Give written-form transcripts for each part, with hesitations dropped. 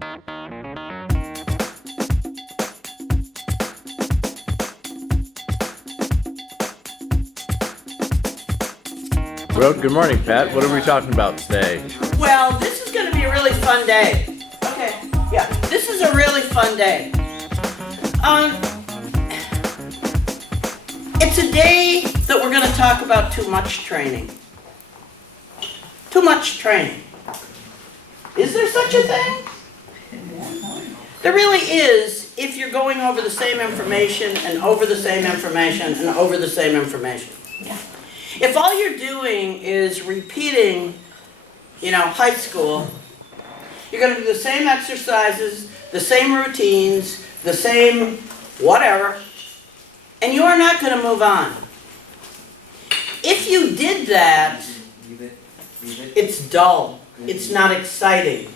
Well, good morning, Pat. What are we talking about today? Well, this is going to be a really fun day. Okay, yeah, this is a really fun day. It's a day that we're going to talk about too much training. Too much training. Is there such a thing? There really is, if you're going over the same information and over the same information and over the same information. If all you're doing is repeating, high school, you're going to do the same exercises, the same routines, the same whatever, and you are not going to move on. If you did that, it's dull. It's not exciting.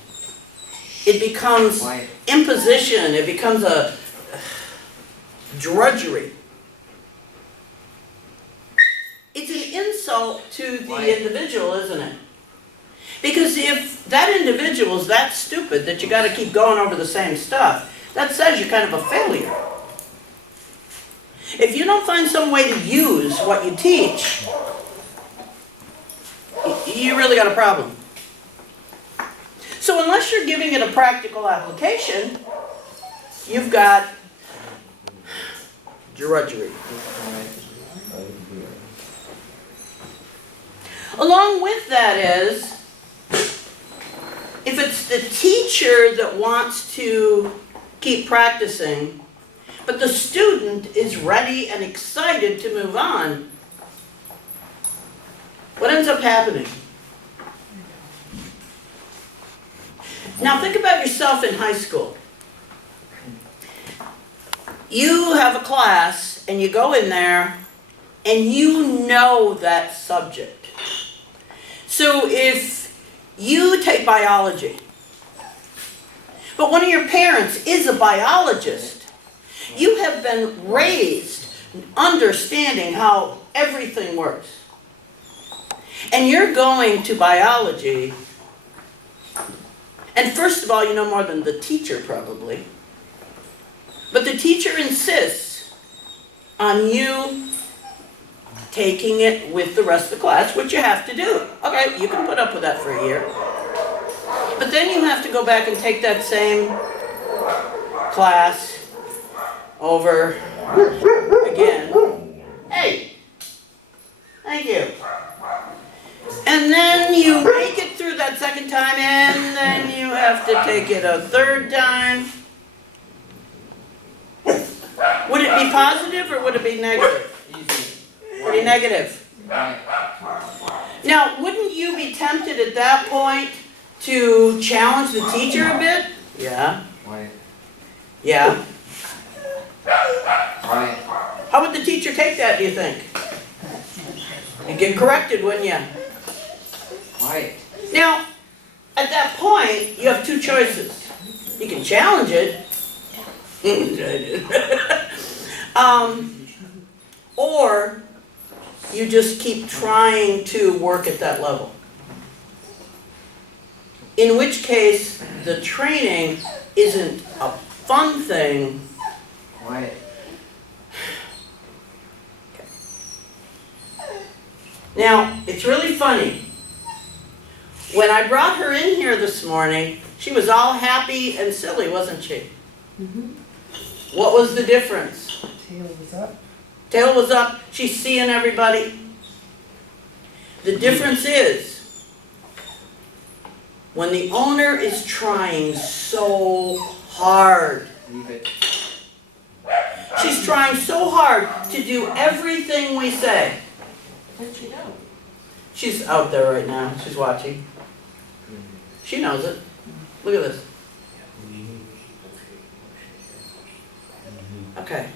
It becomes imposition. It becomes a drudgery. It's an insult to the individual, isn't it? Because if that individual is that stupid that you got to keep going over the same stuff, that says you're kind of a failure. If you don't find some way to use what you teach, you really got a problem. So unless you're giving it a practical application, you've got drudgery. Along with that is, if it's the teacher that wants to keep practicing, but the student is ready and excited to move on, what ends up happening? Now think about yourself in high school. You have a class and you go in there and you know that subject. So if you take biology, but one of your parents is a biologist, you have been raised understanding how everything works. And you're going to biology, and first of all, you know more than the teacher probably, but the teacher insists on you taking it with the rest of the class, which you have to do. Okay, you can put up with that for a year. But then you have to go back and take that same class over again. Hey, thank you. And then you make it through that second time, and then you have to take it a third time. Would it be positive or would it be negative? Pretty negative. Now, wouldn't you be tempted at that point to challenge the teacher a bit? Yeah. Yeah. How would the teacher take that, do you think? You'd get corrected, wouldn't you? Now, at that point, you have two choices. You can challenge it. Or you just keep trying to work at that level. In which case, the training isn't a fun thing. Okay. Now, it's really funny. When I brought her in here this morning, she was all happy and silly, wasn't she? Mm-hmm. What was the difference? Tail was up. Tail was up. She's seeing everybody. The difference is, when the owner is trying so hard, she's trying so hard to do everything we say. Where'd she go? She's out there right now. She's watching. She knows it. Look at this. Okay.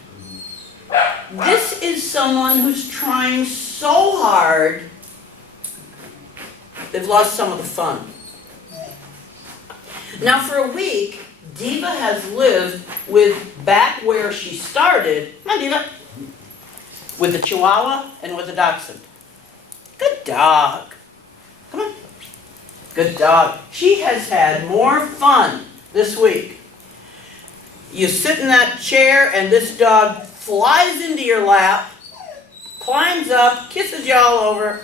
This is someone who's trying so hard, they've lost some of the fun. Now for a week, Diva has lived with back where she started, come on Diva, with the Chihuahua and with the Dachshund. Good dog. Come on. Good dog. She has had more fun this week. You sit in that chair and this dog flies into your lap, climbs up, kisses you all over.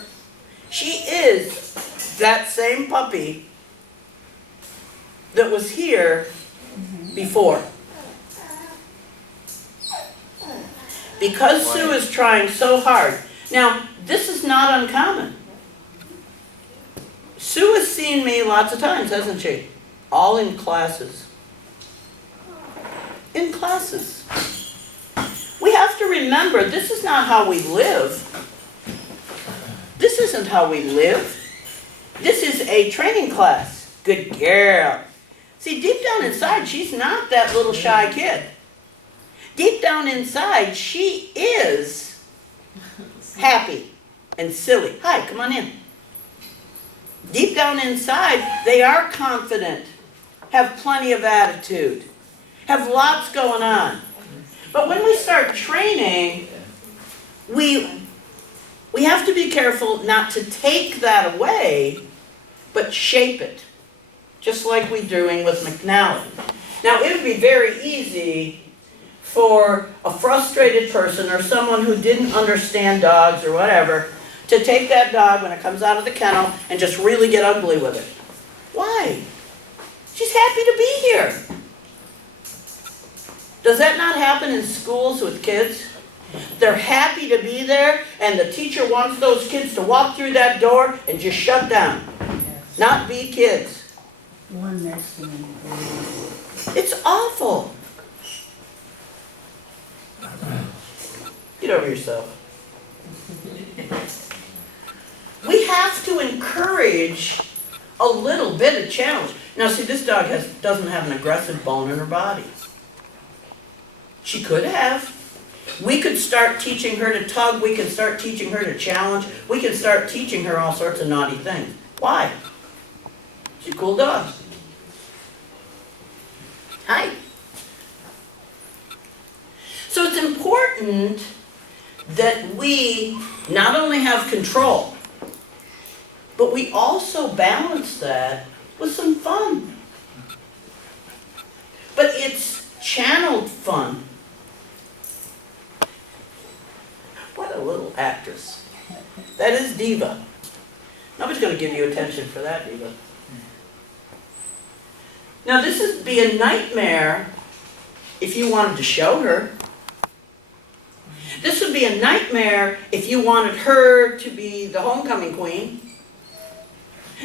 She is that same puppy that was here before. Because Sue is trying so hard. Now, this is not uncommon. Sue has seen me lots of times, hasn't she? All in classes. In classes. We have to remember, this is not how we live. This isn't how we live. This is a training class. Good girl. See, deep down inside, she's not that little shy kid. Deep down inside, she is happy and silly. Hi, come on in. Deep down inside, they are confident, have plenty of attitude, have lots going on. But when we start training, we have to be careful not to take that away, but shape it, just like we're doing with McNally. Now, it would be very easy for a frustrated person or someone who didn't understand dogs or whatever to take that dog when it comes out of the kennel and just really get ugly with it. Why? She's happy to be here. Does that not happen in schools with kids? They're happy to be there and the teacher wants those kids to walk through that door and just shut down. Not be kids. One next to me. It's awful. Get over yourself. We have to encourage a little bit of challenge. Now see, this dog doesn't have an aggressive bone in her body. She could have. We could start teaching her to tug, we could start teaching her to challenge, we could start teaching her all sorts of naughty things. Why? She's a cool dog. Hi. So it's important that we not only have control, but we also balance that with some fun. But it's channeled fun. What a little actress. That is Diva. Nobody's going to give you attention for that, Diva. Now this would be a nightmare if you wanted to show her. This would be a nightmare if you wanted her to be the homecoming queen.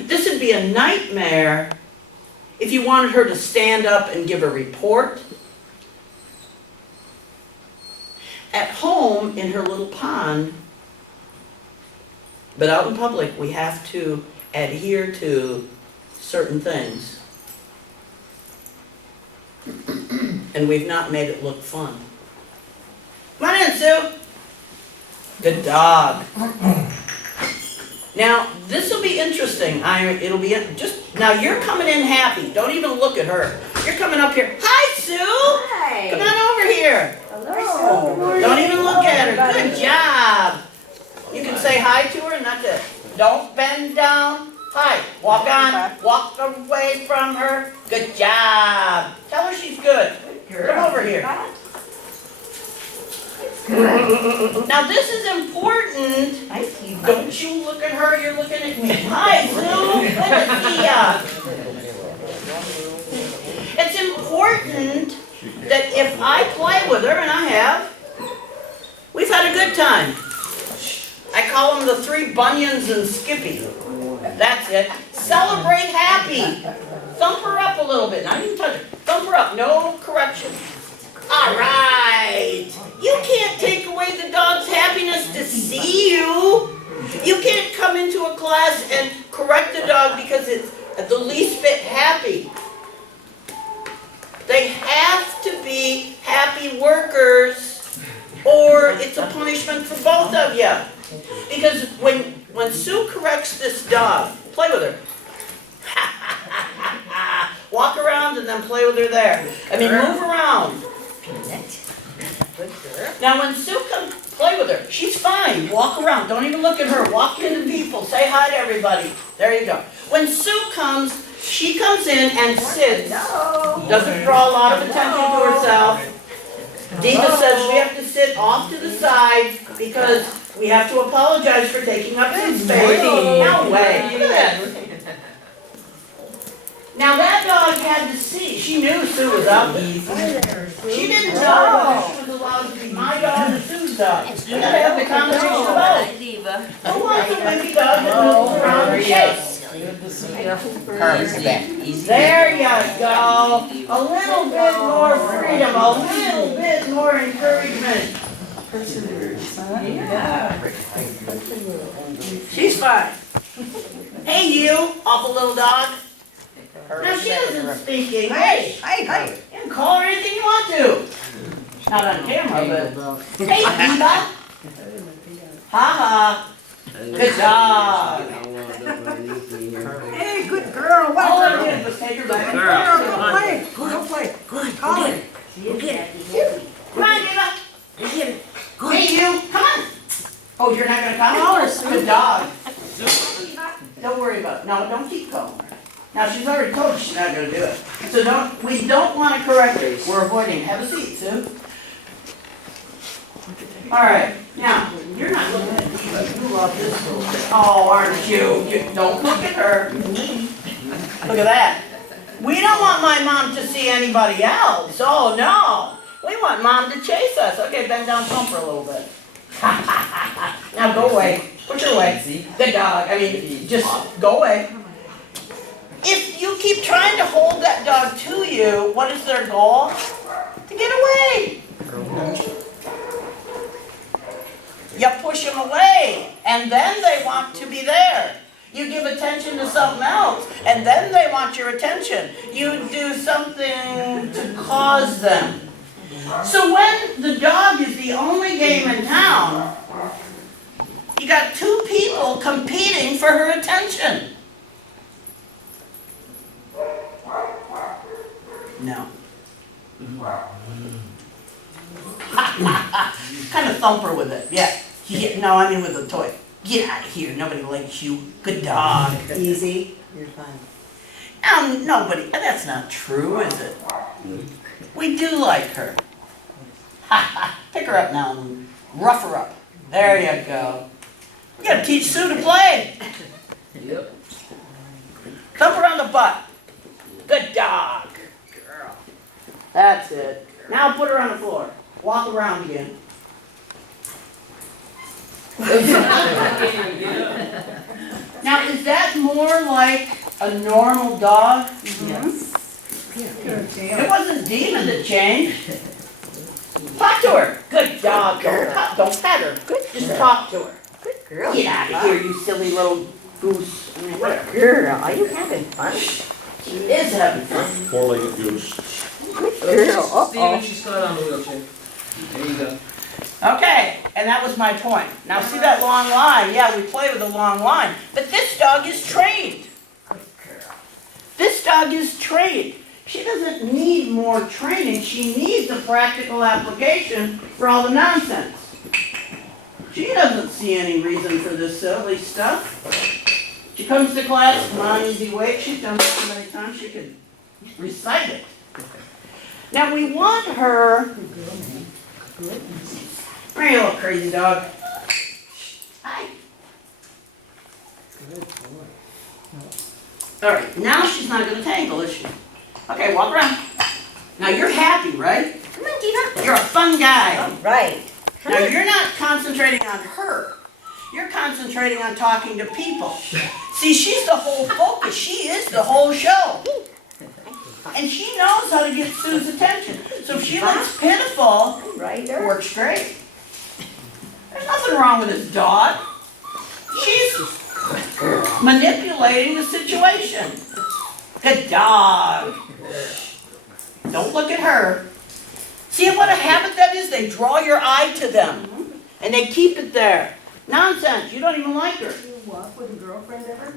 This would be a nightmare if you wanted her to stand up and give a report. At home, in her little pond, but out in public, we have to adhere to certain things. And we've not made it look fun. Come on in, Sue. Good dog. Now, this will be interesting. It'll be now you're coming in happy. Don't even look at her. You're coming up here. Hi, Sue. Hi. Come on over here. Hello. Don't even look at her. Good job. You can say hi to her and not to. Don't bend down. Hi. Walk on. Walk away from her. Good job. Tell her she's good. Come over here. Now this is important. Don't you look at her, you're looking at me. Hi, Sue. Good to see ya. It's important that if I play with her, and I have, we've had a good time. I call them the 3 Bunions and Skippy. That's it. Celebrate happy. Thump her up a little bit. Not even touch her. Thump her up. No correction. All right. You can't take away the dog's happiness to see you. You can't come into a class and correct the dog because it's the least bit happy. They have to be happy workers or it's a punishment for both of you. Because when Sue corrects this dog, play with her. Walk around and then play with her there. I mean, move around. Now when Sue comes, play with her. She's fine. Walk around. Don't even look at her. Walk into people. Say hi to everybody. There you go. When Sue comes, she comes in and sits doesn't draw a lot of attention to herself. Diva says we have to sit off to the side because we have to apologize for taking up some space. No way, look at that. Now that dog had to see, she knew Sue was out there. She didn't know whether she was allowed to be my dog or Sue's dog. We gotta have the conversation about it. Who wants a wimpy dog that moves around and shakes? There you go. A little bit more freedom, a little bit more encouragement. She's fine. Hey you, awful little dog. Now she doesn't speak English. Hey, you can call her anything you want to. Not on camera, but hey, Diva. Ha. Good dog. Hey, good girl. What All I girl? did was take her back. Girl, go play. Go play. Good. Call her. Come on, Diva. Hey, you. Come on. Oh, you're not gonna come? Good dog. Don't worry about it. No, don't keep calling her. Now, she's already told us she's not gonna do it. So we don't wanna correct her. We're avoiding it. Have a seat, Sue. All right, now, you're not looking at Diva. You love this little thing. Oh, aren't you? Don't look at her. Look at that. We don't want my mom to see anybody else. Oh, no. We want mom to chase us. Okay, bend down, thump her a little bit. Now go away. Put her away. Good dog. I mean, just go away. If you keep trying to hold that dog to you, what is their goal? To get away. You push them away, and then they want to be there. You give attention to something else, and then they want your attention. You do something to cause them. So when the dog is the only game in town, you got two people competing for her attention. No. Kind of thump her with it. Yeah. No, I mean with the toy. Get out of here. Nobody likes you. Good dog. Easy. You're fine. Nobody. That's not true, is it? We do like her. Pick her up now and rough her up. There you go. We gotta teach Sue to play. Yep. Thump her on the butt. Good dog. That's it. Now put her on the floor. Walk around again. Now, is that more like a normal dog? Yes. It wasn't Diva that changed. Talk to her. Good dog. Don't pet her. Just talk to her. Good girl. Get out of here, you silly little goose. I mean, whatever. Girl, are you having fun? She is having fun. Four-legged goose. Good girl. Steven, she's got on the wheelchair. There you go. Okay, and that was my point. Now see that long line? Yeah, we play with a long line. But this dog is trained. This dog is trained. She doesn't need more training. She needs a practical application for all the nonsense. She doesn't see any reason for this silly stuff. She comes to class, come on, easy wait. She's done it so many times she could recite it. Now we want her. Come here, you little crazy dog. Hi. All right, now she's not going to tangle, is she? Okay, walk around. Now you're happy, right? Come on, Diva. You're a fun guy. Right. Now you're not concentrating on her. You're concentrating on talking to people. See, she's the whole focus. She is the whole show. And she knows how to get Sue's attention. So if she looks pitiful, Right. it works great. There's nothing wrong with this dog. She's manipulating the situation. Good dog. Don't look at her. See what a habit that is? They draw your eye to them. And they keep it there. Nonsense. You don't even like her. You walk with a girlfriend ever?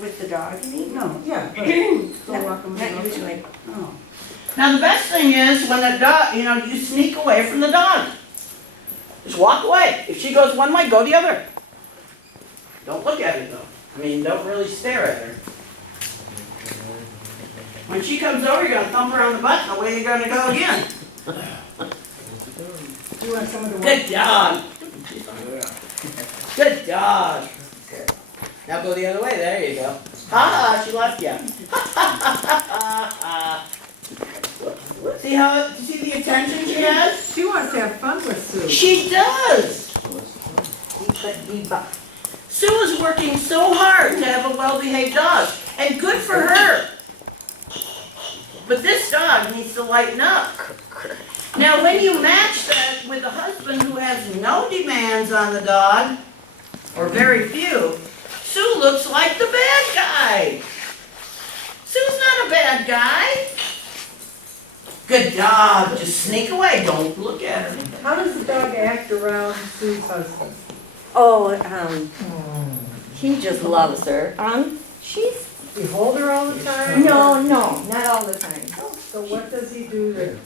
With the dog, you mean? No, yeah, but go walking with a Not girlfriend. usually. Oh. Now the best thing is when the dog, you sneak away from the dog. Just walk away. If she goes one way, go the other. Don't look at her though. I mean, don't really stare at her. When she comes over, you're gonna thump her on the butt, and away you're gonna go again. You want some of the Good dog. Good dog. Now go the other way, there you go. Ha, she left you. See how, see the attention she has? She wants to have fun with Sue. She does. Sue is working so hard to have a well-behaved dog, and good for her. But this dog needs to lighten up. Now, when you match that with a husband who has no demands on the dog, or very few, Sue looks like the bad guy. Sue's not a bad guy. Good dog, just sneak away, don't look at her. How does the dog act around Sue's husband? Oh, he just loves her. She's, You hold her all the time? no, not all the time. So what does he do there?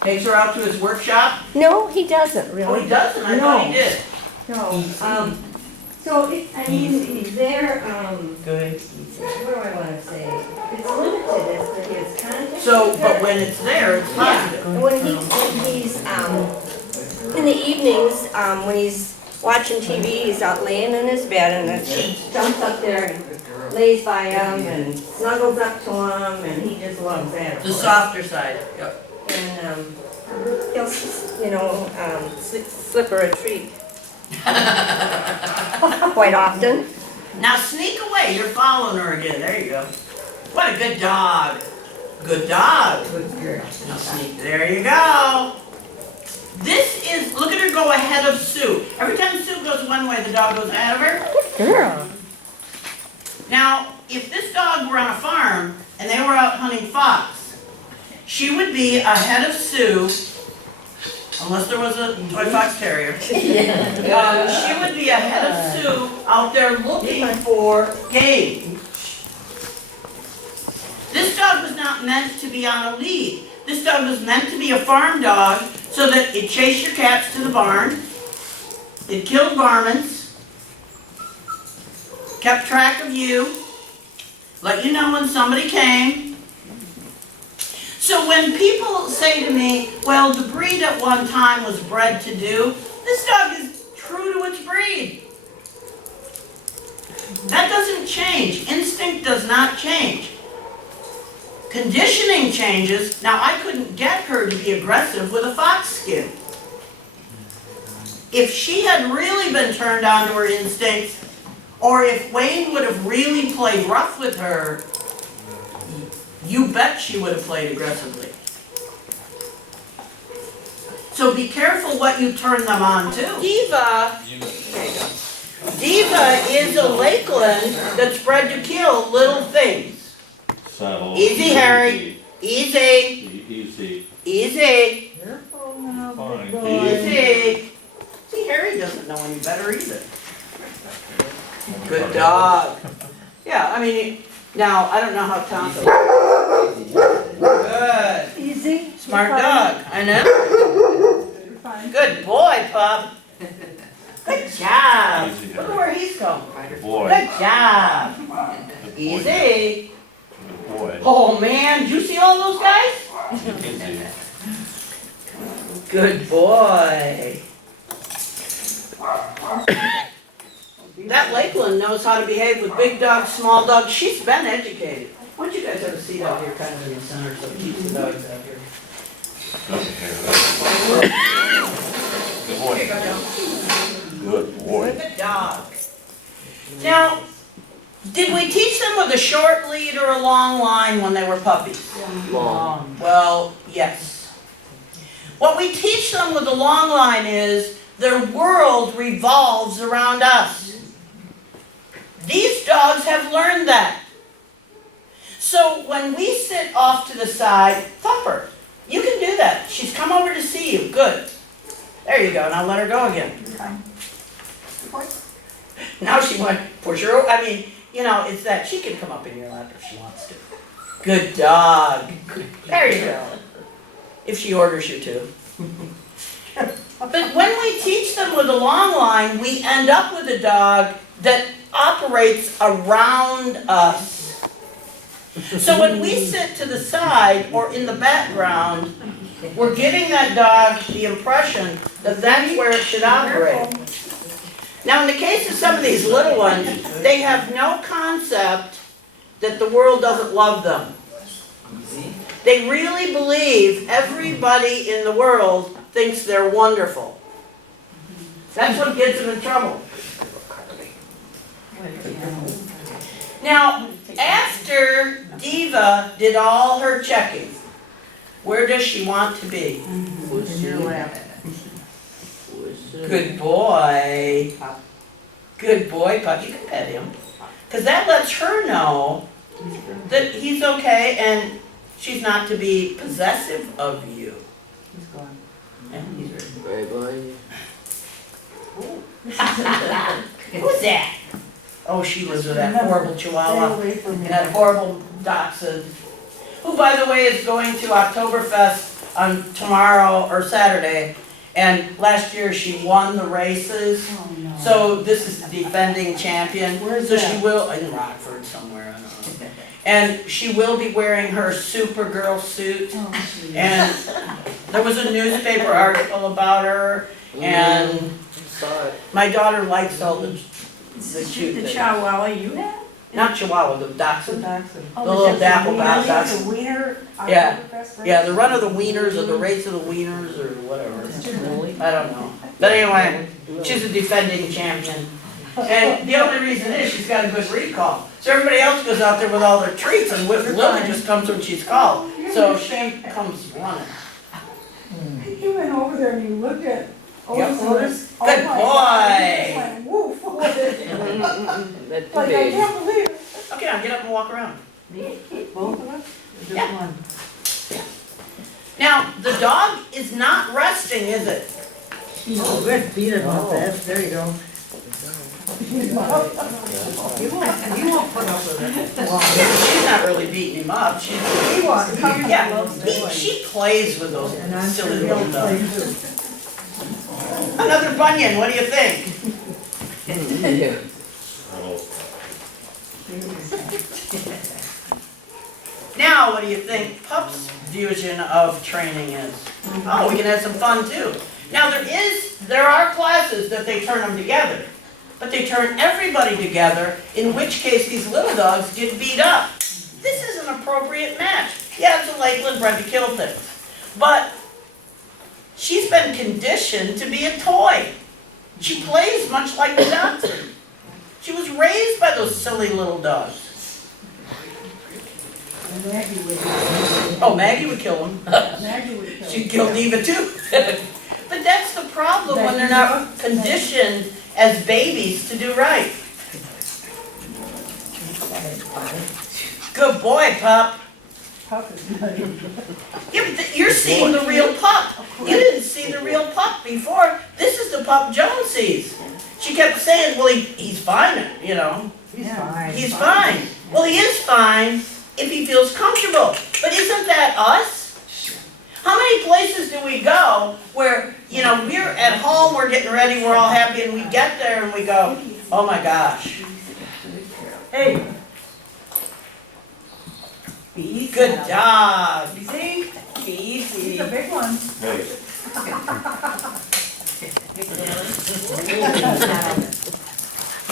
Takes her out to his workshop? No, he doesn't Oh, really. he doesn't? I thought he did. No, so he's there, Good. what do I wanna say? It's limited as to his contact. So, but when it's there, it's Yeah, positive. and when he's, in the evenings, when he's watching TV, he's out laying in his bed and then she jumps up there and lays by him and snuggles up to him and he just loves that. The softer side, yep. And, he'll, slip her a treat. Quite often. Now sneak away, you're following her again, there you go. What a good dog. Good dog. Good girl. Now sneak, there you go. This is, look at her go ahead of Sue. Every time Sue goes one way, the dog goes ahead of her. Girl. Now, if this dog were on a farm and they were out hunting fox, she would be ahead of Sue, unless there was a toy fox terrier. She would be ahead of Sue out there looking for game. This dog was not meant to be on a lead. This dog was meant to be a farm dog so that it chased your cats to the barn, it killed varmints, kept track of you, let you know when somebody came. So when people say to me, well, the breed at one time was bred to do, this dog is true to its breed. That doesn't change. Instinct does not change. Conditioning changes. Now, I couldn't get her to be aggressive with a fox skin. If she had really been turned on to her instincts, or if Wayne would have really played rough with her, you bet she would have played aggressively. So be careful what you turn them on to. Diva is a Lakeland that's bred to kill little things. Saddle. Easy, Harry. Easy. Easy. Easy. Careful now, Fine. big boy. Easy. See, Harry doesn't know any better either. Good dog. Yeah, I mean, now, I don't know how Tonka. Good. Easy. Smart dog, I know. You're fine. Good boy, pup. Good job. Easy, Look Harry. where he's going. Boy. Good job. Good boy. Easy. Good boy. Oh, man, did you see all those guys? Easy. Good boy. That Lakeland knows how to behave with big dogs, small dogs. She's been educated. Why don't you guys have a seat out here, kind of in the center, so it keeps the dogs out here? Good boy. Good boy. Good dog. Now, did we teach them with a short lead or a long line when they were puppies? Long. Well, yes. What we teach them with the long line is their world revolves around us. These dogs have learned that. So when we sit off to the side, thump her. You can do that. She's come over to see you. Good. There you go. Now let her go again. Now she went, push her over. I mean, you know, it's that she can come up in your lap if she wants to. Good dog. There you go. If she orders you to. But when we teach them with a long line, we end up with a dog that operates around us. So when we sit to the side or in the background, we're giving that dog the impression that that's where it should operate. Now, in the case of some of these little ones, they have no concept that the world doesn't love them. They really believe everybody in the world thinks they're wonderful. That's what gets them in trouble. Now, after Diva did all her checking, where does she want to be? Good boy. Good boy, Pup. You can pet him. Because that lets her know that he's okay and she's not to be possessive of you. He's gone. And he's ready. Bye-bye. Who's that? Oh, she was with that horrible Stay Chihuahua away from and me. that horrible Dachshund, who, by the way, is going to Oktoberfest on tomorrow or Saturday. And last year she won the races. Oh, no. So this is the defending champion. Where's So that? she will, in Rockford somewhere, I don't know. And she will be wearing her Supergirl suit. Oh, geez. And there was a newspaper article about her. And my daughter likes all the cute The things. Chihuahua you have? Not Chihuahua, the The Dachshund. Dachshund. The little dapple Really? Dachshund. The wiener. Yeah. Oktoberfest race? Yeah, the run of the wieners or the race of the wieners or whatever. I don't know. But anyway, she's a defending champion. And the only reason is she's got a good recall. So everybody else goes out there with all their treats and Lily just comes when she's called. So she comes running. You went over there and you looked at Otis. Yep, and Otis. oh Good my boy. God, you just went woof. That's Like, I can't believe it. Okay, now get up and walk around. Both of us? Or Yeah. just one? Now, the dog is not resting, is it? Oh, good, beat him up, there you go. You won't put up with it. She's not really beating him up. She's, He won't, he yeah, loves the boy. she plays with those And I'm silly sure little he'll dogs. play too. Another bunion, what do you think? Now, what do you think Pup's vision of training is? Oh, we can have some fun too. Now, there are classes that they turn them together, but they turn everybody together, in which case these little dogs get beat up. This is an appropriate match. Yeah, it's a Lakeland bred to kill things, but she's been conditioned to be a toy. She plays much like the Dachshund. She was raised by those silly little dogs. And Maggie would, Oh, Maggie would kill him. Maggie would kill. She'd kill Diva too. But that's the problem when they're not conditioned as babies to do right. Good boy, Pup. Pup is nutty. Yeah, but you're seeing the real Pup. You didn't see the real Pup before. This is the Pup Joan sees. She kept saying, well, he's fine, you know. He's fine. He's fine. Well, he is fine if he feels comfortable. But isn't that us? How many places do we go where, you know, we're at home, we're getting ready, we're all happy, and we get there and we go, oh my gosh. Hey. Good dog. Easy. Easy. He's a big one. Hey,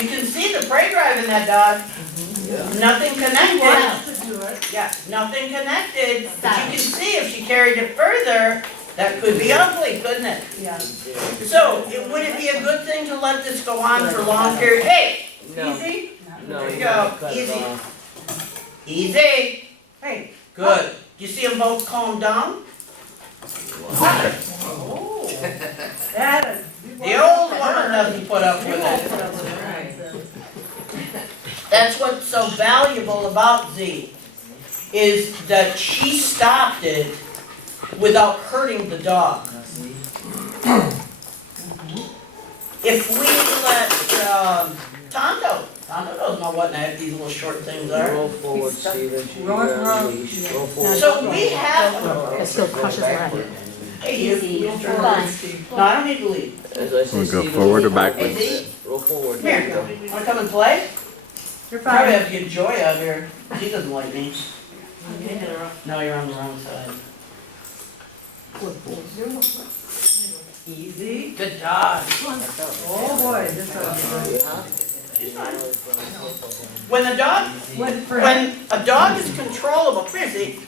You can see the prey drive in that dog. Nothing connected. To do it. Yeah, nothing connected. But you can see if she carried it further, that could be ugly, couldn't it? Yeah. So, would it be a good thing to let this go on for long period? Hey, easy. No, There you you go. gotta cut it Easy. off. Easy. Hey. Good. You see them both calm down? Oh. That is. The old woman doesn't put up with it. That's what's so valuable about Z, is that she stopped it without hurting the dog. If we let Tonto doesn't know what the heck these little short things are. Roll forward, Steven. She Roll, roll. leash. Roll forward. So we have, It's still cautious riding. hey, you Hold turn on. around. No, I don't need to leave. As I say, Wanna go Steven, forward or roll backwards? Hey, Z, Roll forward. come here. Wanna come and play? You're Probably fine. have to get Joy out here. She doesn't like me. No, you're on the wrong side. Easy. Good dog. Oh, boy, this She's fine. When a dog, went for when a dog is controllable, Chrissy,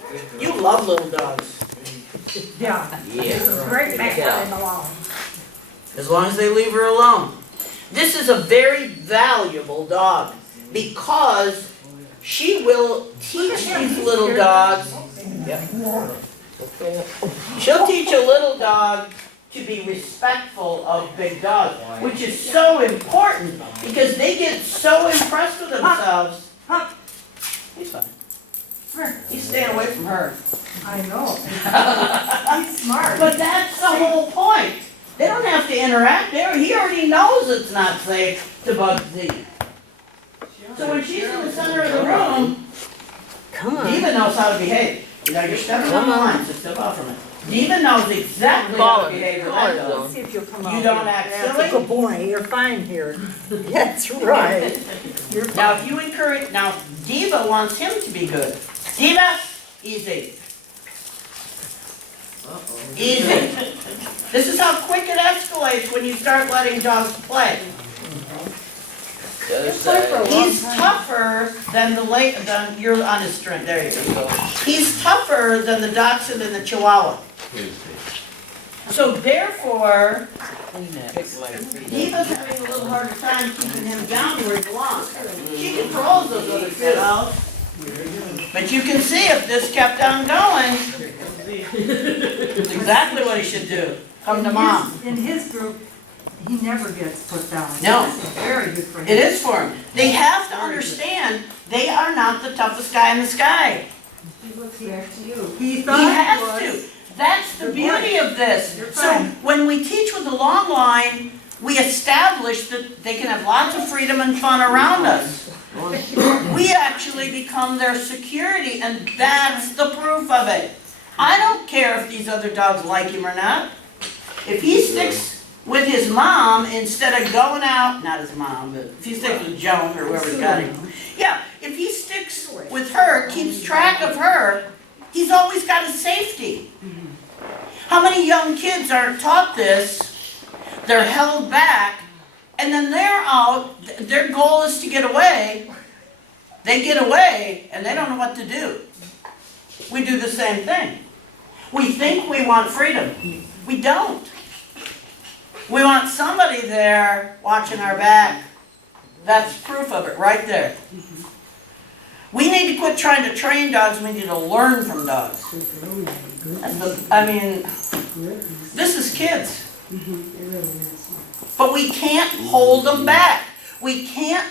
you love little dogs. Yeah. Yeah. Great man, Yeah. him along. As long as they leave her alone. This is a very valuable dog because she will teach these little dogs. She'll teach a little dog to be respectful of big dogs, which is so important because they get so impressed with themselves. He's fine. He's staying away from her. I know. He's smart. But that's the whole point. They don't have to interact there. He already knows it's not safe to bug Z. So when she's in the center of the room, Diva knows how to behave. You know, you're stepping on the line, so step out from it. Diva knows exactly how to behave with that dog. Let's see if you'll come out. You don't here. act That's a silly. good boy, you're fine here. That's right. You're Now, fine. if you encourage, now Diva wants him to be good. Diva, easy. Easy. This is how quick it escalates when you start letting dogs play. The other It's like for a side. long He's tougher than than, you're on his string, there you go. He's tougher than the Dachshund and the Chihuahua. So therefore, Diva's having a little harder time keeping him down where he belongs. She controls those other two. But you can see if this kept on going, it's exactly what he should do. Come to mom. In his group, he never gets put down. No. It's very good for him. It is for him. They have to understand they are not the toughest guy in the sky. He looks back to you. He He thought has he was. to. That's the Good beauty of this. You're So fine. when we teach with the long line, we establish that they can have lots of freedom and fun around us. We actually become their security, and that's the proof of it. I don't care if these other dogs like him or not. If he sticks with his mom instead of going out, not his mom, but if he sticks with Joan or whoever's got him. Yeah, if he sticks with her, keeps track of her, he's always got his safety. How many young kids aren't taught this? They're held back, and then they're out, their goal is to get away. They get away, and they don't know what to do. We do the same thing. We think we want freedom. We don't. We want somebody there watching our back. That's proof of it right there. We need to quit trying to train dogs, we need to learn from dogs. I mean, this is kids. But we can't hold them back. We can't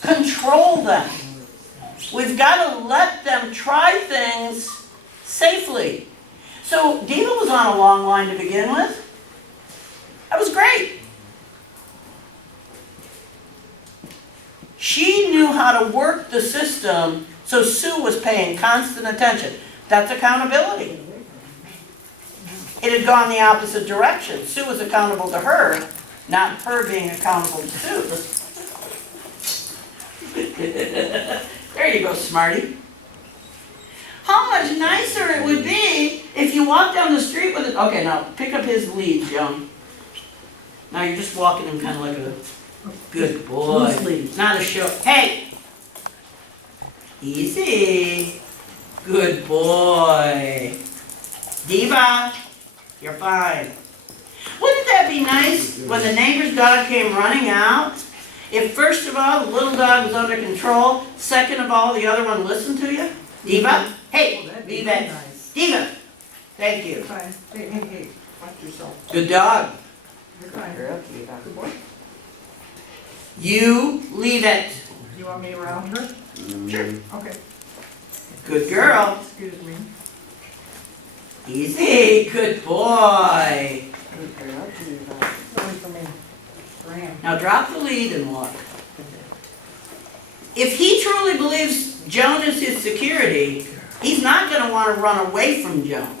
control them. We've got to let them try things safely. So Diva was on a long line to begin with. That was great. She knew how to work the system, so Sue was paying constant attention. That's accountability. It had gone the opposite direction. Sue was accountable to her, not her being accountable to Sue. There you go, Smarty. How much nicer it would be if you walked down the street with it. Okay, now pick up his lead, Joan. Now you're just walking him kind of like a good boy. Loose lead. Not a show. Hey! Easy. Good boy. Diva, you're fine. Wouldn't that be nice when the neighbor's dog came running out? If first of all, the little dog was under control, second of all, the other one listened to you? Diva, hey, Oh, that'd be Diva, very nice. Diva, thank you. Fine. Hey, watch yourself. Good dog. You're fine. Good boy. You leave it. You want me around her? Sure. Okay. Good girl. Excuse me. Easy, good boy. Sorry for me. Graham. Now drop the lead and walk. If he truly believes Joan is his security, he's not going to want to run away from Joan.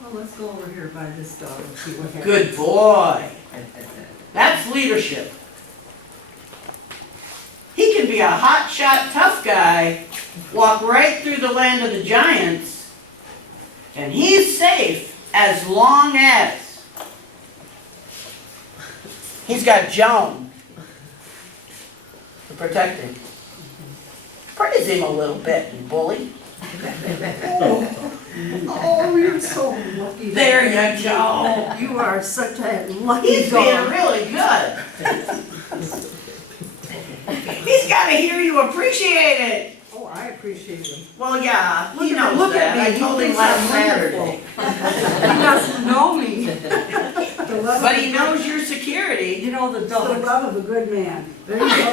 Well, let's go over here by this dog and see what happens. Good boy. That's leadership. He can can be a hot shot tough guy, walk right through the land of the giants, and he's safe as long as he's got Joan to protect him. Praise him a little bit, you bully. Oh, you're so lucky. There you go. You are such a lucky He's being dog. really good. He's got to hear you appreciate it. Oh, I appreciate him. Well, yeah, he Look at- knows look at that. me. I He told him thinks last I'm Saturday. He doesn't know me. The love But of he a- knows your security. You know, the The dog. love of a good man. There you go.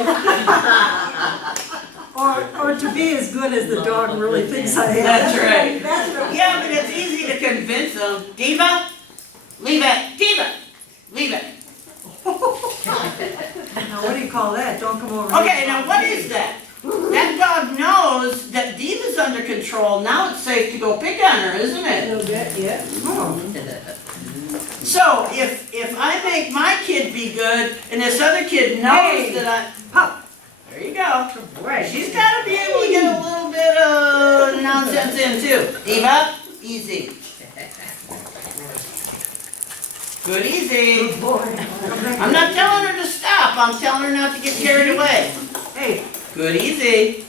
Or to be as good as the dog really thinks I am. That's right. That's right. Yeah, but it's easy to convince him. Diva, leave it. Diva, leave it. Now, what do you call that? Don't come over here. Okay, now what is that? That dog knows that Diva's under control. Now it's safe to go pick on her, isn't A it? little bit, yeah. Oh, So if I make my kid be good and this other kid knows Hey. that I, Pup. there you go. Right. She's got to be able to get a little bit of nonsense in too. Diva, easy. Good, easy. Good boy. Come back. I'm not telling her to stop. I'm telling her not to get carried away. Hey. Good, easy.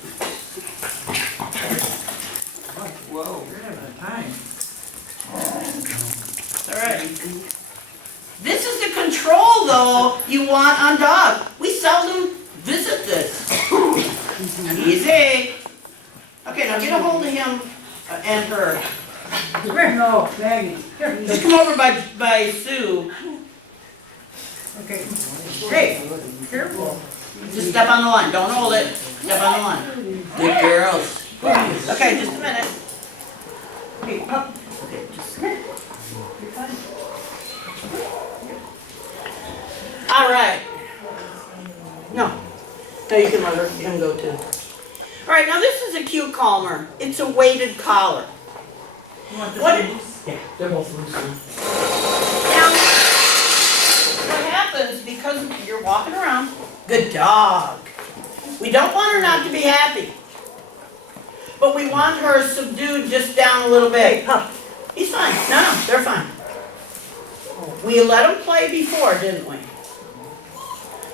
Whoa. You're having a time. All right. This is the control, though, you want on dog. We seldom visit this. Easy. Okay, now get a hold of him and her. No, Maggie. Here. Just come over by Sue. Okay. Hey, careful. Just step on the line. Don't hold it. Step on the line. Good girls. Okay, just a minute. Hey, pup. Okay, just. You're fine. All right. No. No, you can let her. You can go too. All right, now this is a cute calmer. It's a weighted collar. You want this What? loose? Yeah, they're both loose. Now, what happens because you're walking around? Good dog. We don't want her not to be happy, but we want her subdued just down a little bit. Pup. He's fine. No, they're fine. We let him play before, didn't we?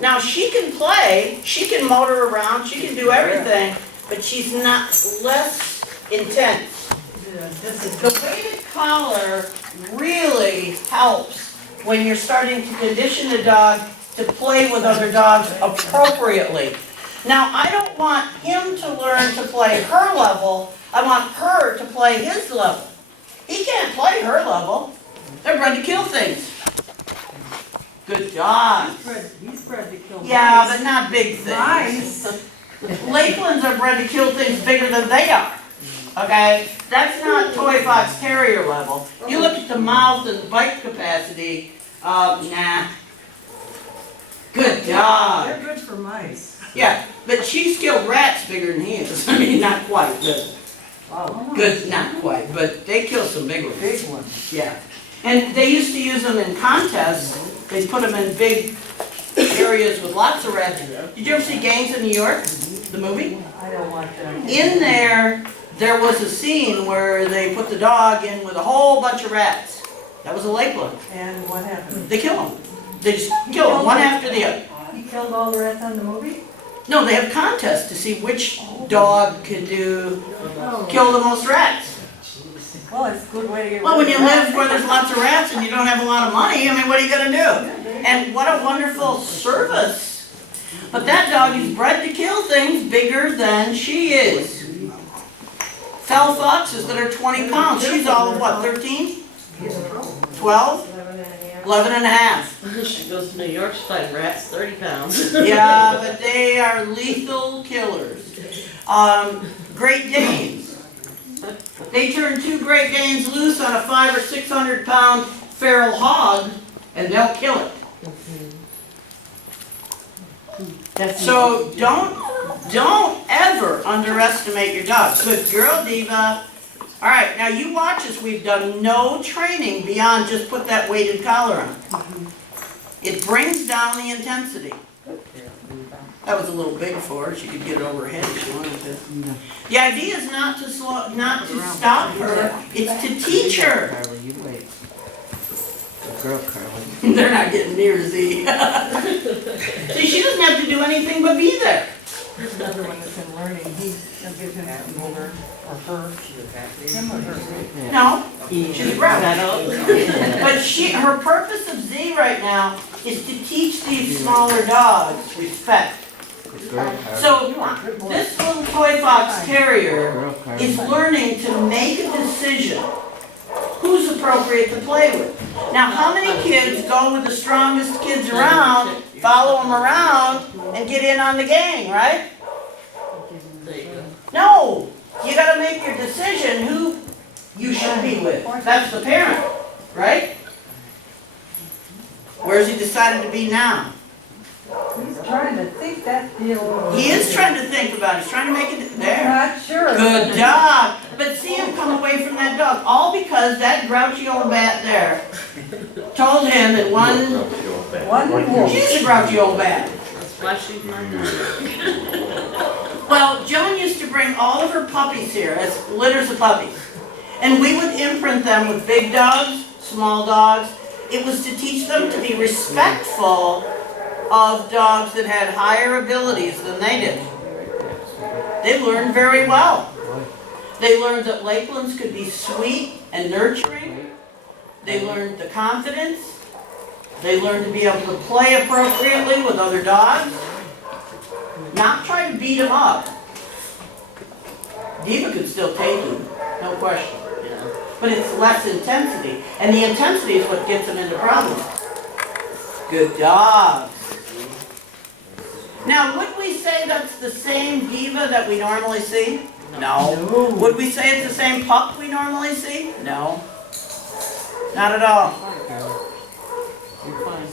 Now she can play, she can motor around, she can do everything, but she's not less intense. Yeah, this is. The weighted collar really helps when you're starting to condition the dog to play with other dogs appropriately. Now, I don't want him to learn to play her level, I want her to play his level. He can't play her level. They're bred to kill things. Good dog. He's bred to kill. Yeah, mice. but not big things. Mice. Lakelands are bred to kill things bigger than they are. Okay? That's not Toy Fox Terrier level. You look at the mouth and bite capacity, nah. Good dog. They're good for mice. Yeah, but she's killed rats bigger than he is. I mean, not quite, but Wow. good, not quite, but they kill some big ones. Big ones. Yeah. And they used to use them in contests. They put them in big areas with lots of rats. Did you ever see Gangs of New York, the movie? I don't want that. In there was a scene where they put the dog in with a whole bunch of rats. That was a Lakeland. And what happened? They kill them. They just kill them, one after the other. He killed all the rats on the movie? No, they have contests to see which dog can kill the most rats. Well, it's a good way to get. Well, when rid you of live rats. where there's lots of rats and you don't have a lot of money, I mean, what are you gonna do? And what a wonderful service. But that dog is bred to kill things bigger than she is. Fell foxes that are 20 pounds, she's all of what, 13? 12? 11 and a half. She goes to New York, she finds rats 30 pounds. Yeah, but they are lethal killers. Great Danes. They turn 2 Great Danes loose on a 500 or 600 pound feral hog and they'll kill it. So don't ever underestimate your dog. Good girl, Diva. All right, now you watch us. We've done no training beyond just put that weighted collar on. It brings down the intensity. That was a little big for her, she could get it over her head if she wanted to. The idea is not to stop her, it's to teach her. Carly, you wait. Good girl, Carly. They're not getting near Z. See, she doesn't have to do anything but be there. There's another one that's in learning, he'll give him that Muller or her. Him or her. No, she's right. But her purpose of Z right now is to teach these smaller dogs respect. So this little toy fox terrier is learning to make a decision who's appropriate to play with. Now, how many kids go with the strongest kids around, follow them around, and get in on the gang, right? There you go. No, you gotta make your decision who you should be with. That's the parent, right? Where's he decided to be now? He's trying to think that deal over. He is trying to think about it, he's trying to make it there. Not sure. Good dog. But see him come away from that dog, all because that grouchy old bat there told him in one, she's a grouchy old bat. That's why she's my dog. Well, Joan used to bring all of her puppies here as litters of puppies. And we would imprint them with big dogs, small dogs. It was to teach them to be respectful of dogs that had higher abilities than they did. They learned very well. They learned that Lakelands could be sweet and nurturing. They learned the confidence. They learned to be able to play appropriately with other dogs. Not try to beat them up. Diva could still take him, no question. But it's less intensity. And the intensity is what gets them into problems. Good dog. Now, would we say that's the same diva that we normally see? No. Would we say it's the same pup we normally see? No. Not at all. You're fine.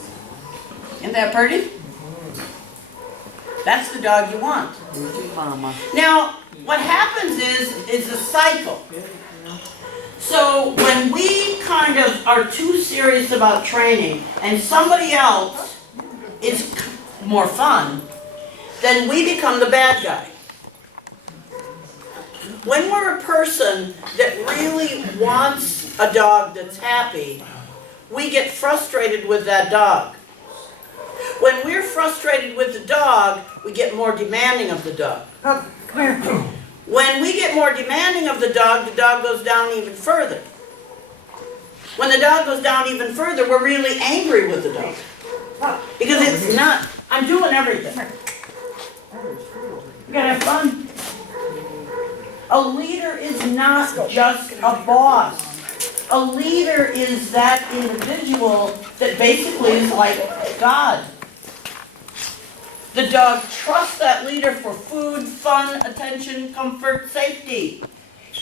Isn't that pretty? That's the dog you want. Here's your mama. Now, what happens is a cycle. So when we kind of are too serious about training and somebody else is more fun, then we become the bad guy. When we're a person that really wants a dog that's happy, we get frustrated with that dog. When we're frustrated with the dog, we get more demanding of the dog. Oh, come here. When we get more demanding of the dog goes down even further. When the dog goes down even further, we're really angry with the dog. Because it's not, I'm doing everything. You gotta have fun. A leader is not just a boss. A leader is that individual that basically is like God. The dog trusts that leader for food, fun, attention, comfort, safety.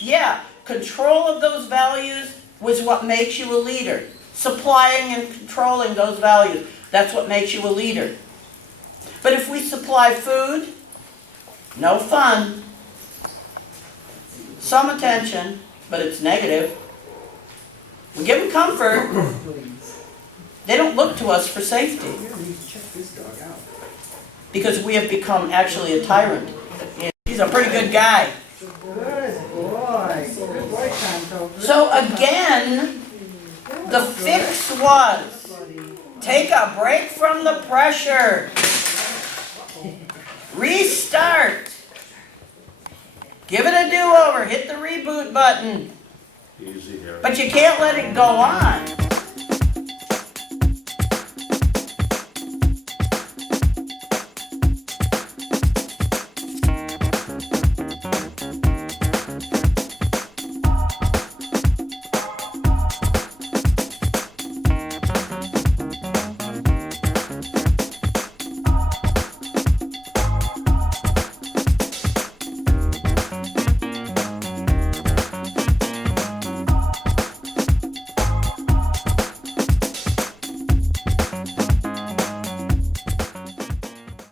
Yeah, control of those values was what makes you a leader. Supplying and controlling those values, that's what makes you a leader. But if we supply food, no fun, some attention, but it's negative. We give them comfort, they don't look to us for safety. Because we have become actually a tyrant. He's a pretty good guy. Good boy. Good boy, Tonto. So again, the fix was, take a break from the pressure. Restart. Give it a do-over, hit the reboot button. Easy, Harry. But you can't let it go on.